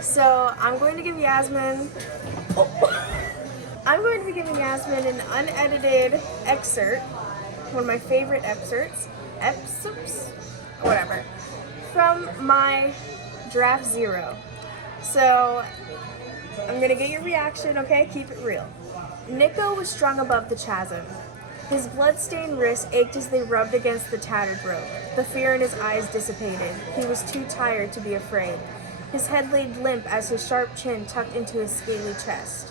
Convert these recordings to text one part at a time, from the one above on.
So I'm going to give Yasmin. I'm going to be giving Yasmin an unedited excerpt, one of my favorite excerpts, whatever, from my draft 0. So I'm gonna get your reaction, okay? Keep it real. Nico was strung above the chasm. His blood-stained wrists ached as they rubbed against the tattered rope. The fear in his eyes dissipated. He was too tired to be afraid. His head laid limp as his sharp chin tucked into his scaly chest.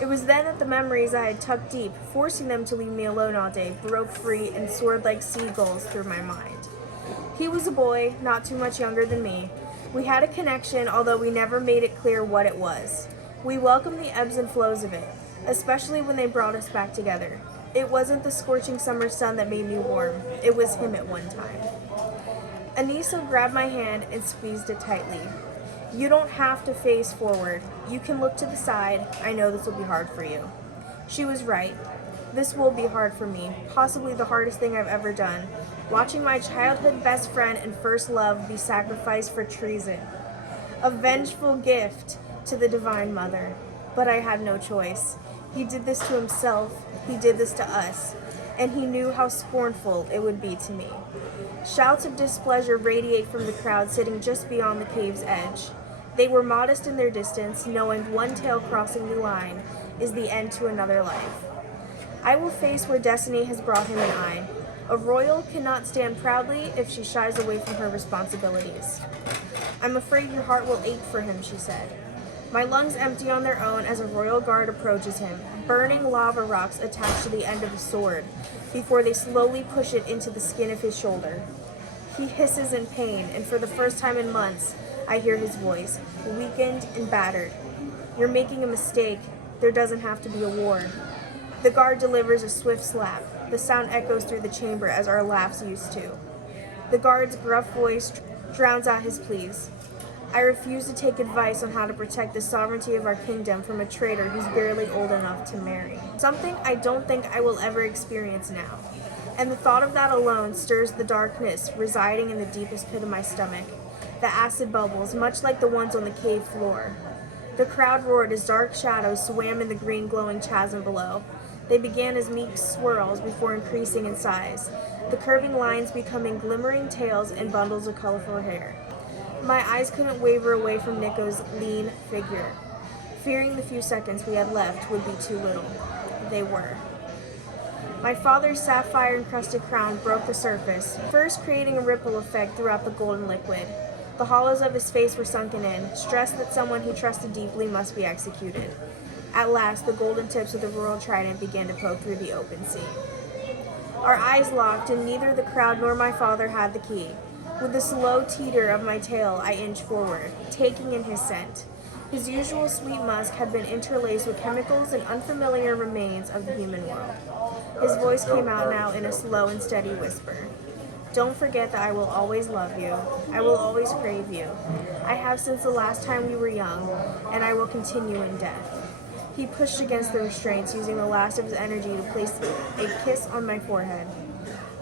It was then that the memories I had tucked deep, forcing them to leave me alone all day, broke free and soared like seagulls through my mind. He was a boy, not too much younger than me. We had a connection, although we never made it clear what it was. We welcomed the ebbs and flows of it, especially when they brought us back together. It wasn't the scorching summer sun that made me warm. It was him at one time. Anissa grabbed my hand and squeezed it tightly. You don't have to face forward. You can look to the side. I know this will be hard for you. She was right. This will be hard for me, possibly the hardest thing I've ever done. Watching my childhood best friend and first love be sacrificed for treason. A vengeful gift to the Divine Mother. But I had no choice. He did this to himself. He did this to us. And he knew how scornful it would be to me. Shouts of displeasure radiate from the crowd sitting just beyond the cave's edge. They were modest in their distance, knowing one tail crossing the line is the end to another life. I will face where destiny has brought him and I. A royal cannot stand proudly if she shies away from her responsibilities. I'm afraid your heart will ache for him, she said. My lungs empty on their own as a royal guard approaches him, burning lava rocks attached to the end of a sword, before they slowly push it into the skin of his shoulder. He hisses in pain, and for the first time in months, I hear his voice, weakened and battered. You're making a mistake. There doesn't have to be a war. The guard delivers a swift slap. The sound echoes through the chamber as our laughs used to. The guard's gruff voice drowns out his pleas. I refuse to take advice on how to protect the sovereignty of our kingdom from a traitor who's barely old enough to marry. Something I don't think I will ever experience now. And the thought of that alone stirs the darkness residing in the deepest pit of my stomach. The acid bubbles, much like the ones on the cave floor. The crowd roared as dark shadows swam in the green glowing chasm below. They began as meek swirls before increasing in size, the curving lines becoming glimmering tails and bundles of colorful hair. My eyes couldn't waver away from Nico's lean figure, fearing the few seconds we had left would be too little. They were. My father's sapphire-encrusted crown broke the surface, first creating a ripple effect throughout the golden liquid. The hollows of his face were sunken in, stressed that someone he trusted deeply must be executed. At last, the golden tips of the royal trident began to poke through the open sea. Our eyes locked, and neither the crowd nor my father had the key. With the slow teeter of my tail, I inched forward, taking in his scent. His usual sweet musk had been interlaced with chemicals and unfamiliar remains of the human world. His voice came out now in a slow and steady whisper. Don't forget that I will always love you. I will always crave you. I have since the last time we were young, and I will continue in death. He pushed against the restraints, using the last of his energy to place a kiss on my forehead.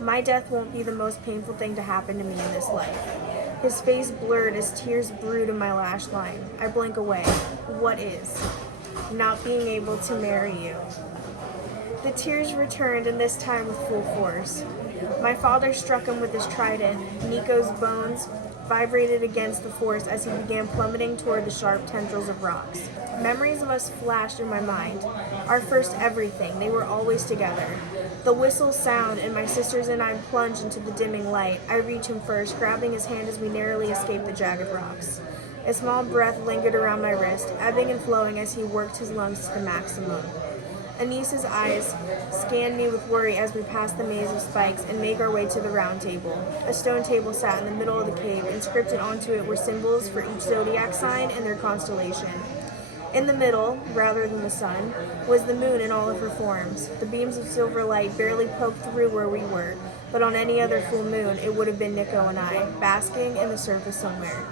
My death won't be the most painful thing to happen to me in this life. His face blurred as tears brewed in my lash line. I blink away. What is? Not being able to marry you. The tears returned, and this time with full force. My father struck him with his trident. Nico's bones vibrated against the force as he began plummeting toward the sharp tendrils of rocks. Memories of us flashed in my mind. Our first everything. They were always together. The whistle sound, and my sisters and I plunged into the dimming light. I reach him first, grabbing his hand as we narrowly escaped the jagged rocks. A small breath lingered around my wrist, ebbing and flowing as he worked his lungs to the maximum. Anissa's eyes scanned me with worry as we passed the maze of spikes and made our way to the round table. A stone table sat in the middle of the cave, and inscripted onto it were symbols for each zodiac sign and their constellation. In the middle, rather than the sun, was the moon in all of her forms. The beams of silver light barely poked through where we were, but on any other full moon, it would have been Nico and I, basking in the surface somewhere.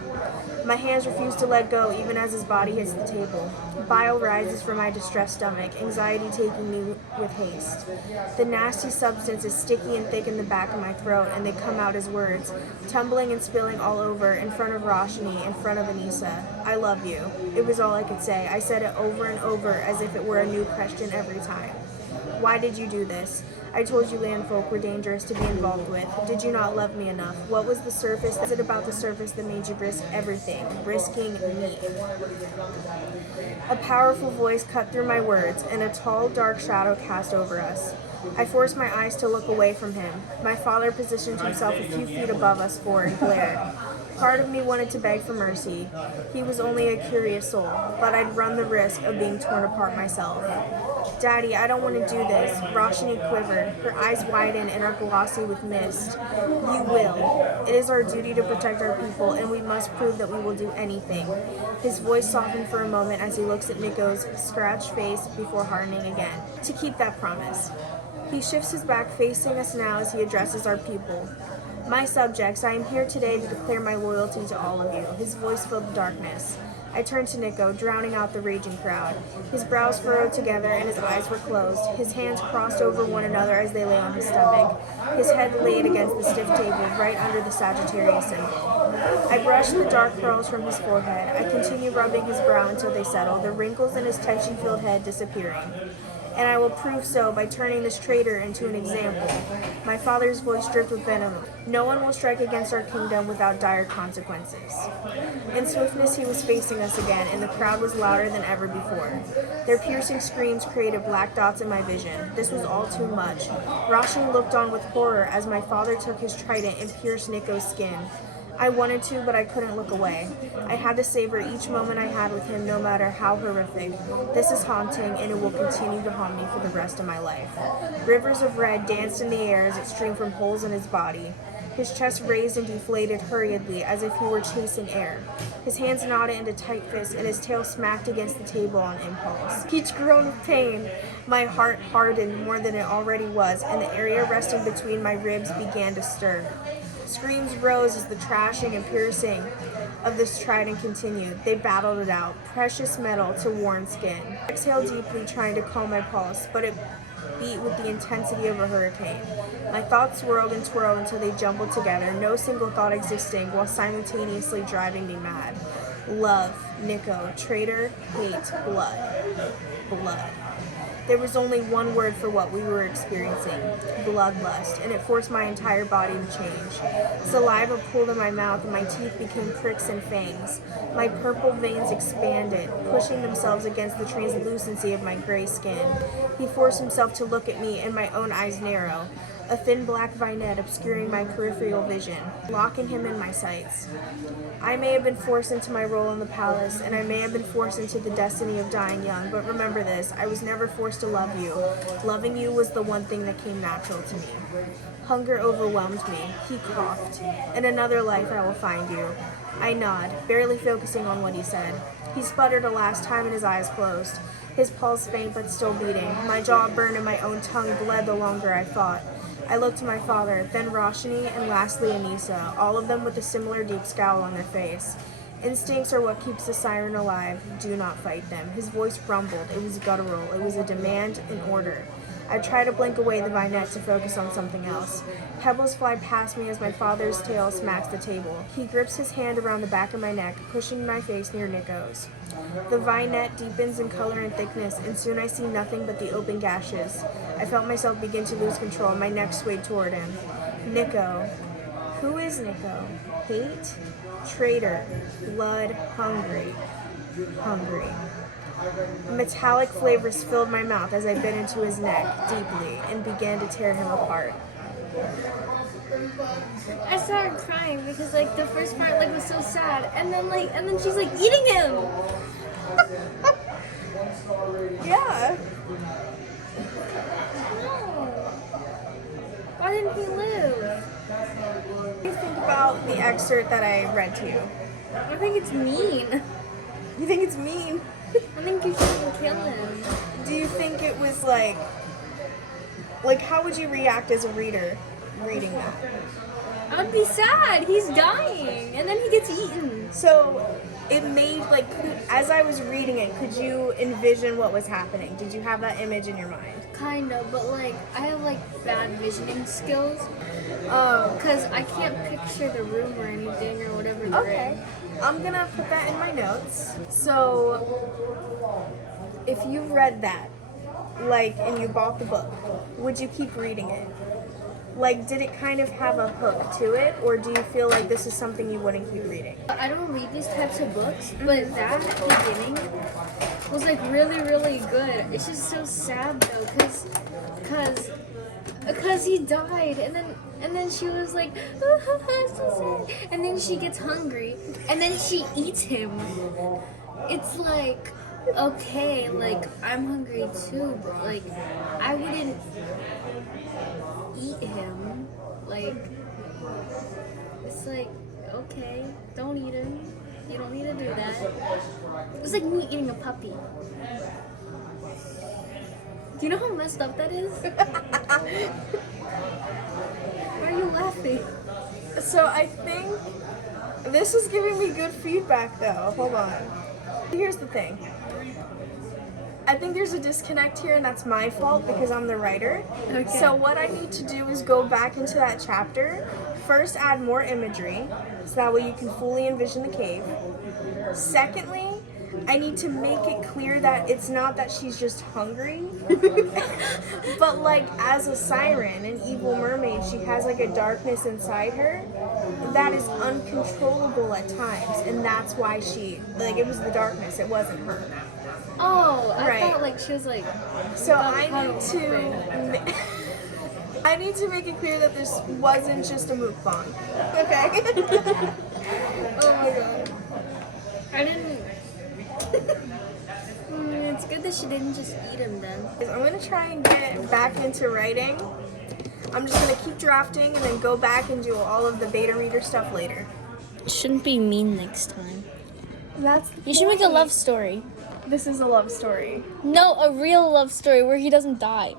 My hands refuse to let go even as his body hits the table. Bile rises from my distressed stomach, anxiety taking me with haste. The nasty substance is sticky and thick in the back of my throat, and they come out as words, tumbling and spilling all over, in front of Roshni, in front of Anissa. I love you. It was all I could say. I said it over and over as if it were a new question every time. Why did you do this? I told you landfolk were dangerous to be involved with. Did you not love me enough? What was the surface? Was it about the surface that made you risk everything? Risking me. A powerful voice cut through my words, and a tall, dark shadow cast over us. I forced my eyes to look away from him. My father positioned himself a few feet above us and glared. Part of me wanted to beg for mercy. He was only a curious soul, but I'd run the risk of being torn apart myself. Daddy, I don't want to do this. Roshni quivered. Her eyes widened and are glossy with mist. You will. It is our duty to protect our people, and we must prove that we will do anything. His voice softened for a moment as he looks at Nico's scratched face before hardening again. To keep that promise. He shifts his back, facing us now as he addresses our people. My subjects, I am here today to declare my loyalty to all of you. His voice filled the darkness. I turned to Nico, drowning out the raging crowd. His brows furrowed together and his eyes were closed. His hands crossed over one another as they lay on his stomach. His head laid against the stiff table, right under the Sagittarius symbol. I brushed the dark curls from his forehead. I continued rubbing his brow until they settled, the wrinkles in his tension-filled head disappearing. And I will prove so by turning this traitor into an example. My father's voice dripped with venom. No one will strike against our kingdom without dire consequences. In swiftness, he was facing us again, and the crowd was louder than ever before. Their piercing screams created black dots in my vision. This was all too much. Roshni looked on with horror as my father took his trident and pierced Nico's skin. I wanted to, but I couldn't look away. I had to savor each moment I had with him, no matter how horrific. This is haunting, and it will continue to haunt me for the rest of my life. Rivers of red danced in the air as it streamed from holes in his body. His chest raised and deflated hurriedly, as if he were chasing air. His hands knotted into tight fists, and his tail smacked against the table on impulse. Each groan of pain, my heart hardened more than it already was, and the area resting between my ribs began to stir. Screams rose as the trashing and piercing of this trident continued. They battled it out, precious metal to worn skin. I exhaled deeply, trying to calm my pulse, but it beat with the intensity of a hurricane. My thoughts swirled and twirled until they jumbled together, no single thought existing, while simultaneously driving me mad. Love, Nico, traitor, hate, blood. Blood. There was only one word for what we were experiencing, bloodlust, and it forced my entire body to change. Saliva pooled in my mouth and my teeth became pricks and fangs. My purple veins expanded, pushing themselves against the translucency of my gray skin. He forced himself to look at me and my own eyes narrow, a thin black vignette obscuring my peripheral vision, locking him in my sights. I may have been forced into my role in the palace, and I may have been forced into the destiny of dying young, but remember this, I was never forced to love you. Loving you was the one thing that came natural to me. Hunger overwhelmed me. He coughed. In another life I will find you. I nod, barely focusing on what he said. He sputtered a last time and his eyes closed. His pulse faint but still beating. My jaw burned and my own tongue bled the longer I fought. I looked to my father, then Roshni, and lastly Anissa, all of them with a similar deep scowl on their face. Instincts are what keeps the siren alive. Do not fight them. His voice rumbled. It was guttural. It was a demand, an order. I try to blink away the vignette to focus on something else. Pebbles fly past me as my father's tail smacks the table. He grips his hand around the back of my neck, pushing my face near Nico's. The vignette deepens in color and thickness, and soon I see nothing but the open gashes. I felt myself begin to lose control. My neck swayed toward him. Nico. Who is Nico? Hate? Traitor. Blood. Hungry. Hungry. Metallic flavors filled my mouth as I bit into his neck deeply and began to tear him apart. I started crying because the first part was so sad, and then she's eating him. Yeah. No. Why didn't he live? What do you think about the excerpt that I read to you? I think it's mean. You think it's mean? I think you shouldn't kill him. Do you think it was how would you react as a reader? reading that. I would be sad. He's dying, and then he gets eaten. So it made, like, as I was reading it, could you envision what was happening? Did you have that image in your mind? Kind of, but like I have like bad visioning skills. Oh, Because I can't picture the room or anything or whatever they're okay. I'm gonna put that in my notes. So, if you read that, like, and you bought the book, would you keep reading it? Like, did it kind of have a hook to it, or do you feel like this is something you wouldn't keep reading? in. I don't read these types of books, but that beginning was like really, really good. It's just so sad though, because he died, and then she was like, oh, I'm so sad, and then she gets hungry, and then she eats him. It's like, okay, like I'm hungry too, but like I wouldn't eat him. Like, it's like, okay, don't eat him. You don't need to do that. It's like me eating a puppy. Do you know how messed up that is? Why are you laughing? So I think this is giving me good feedback though. Hold on. Here's the thing. I think there's a disconnect here, and that's my fault because I'm the writer. Okay. So what I need to do is go back into that chapter, first add more imagery, so that way you can fully envision the cave. Secondly, I need to make it clear that it's not that she's just hungry, but like as a siren, an evil mermaid, she has like a darkness inside her that is uncontrollable at times, and that's why she, like, it was the darkness, it wasn't her. Oh, I Right. thought like she was like. So I need to make it clear that this wasn't just a mukbang. Okay? Oh my god. I didn't. It's good that she didn't just eat him then. I'm gonna try and get back into writing. I'm just gonna keep drafting and then go back and do all of the beta reader stuff later. Shouldn't be mean next time. That's You should make a love story. This is a love story. No, a real love story where he doesn't die.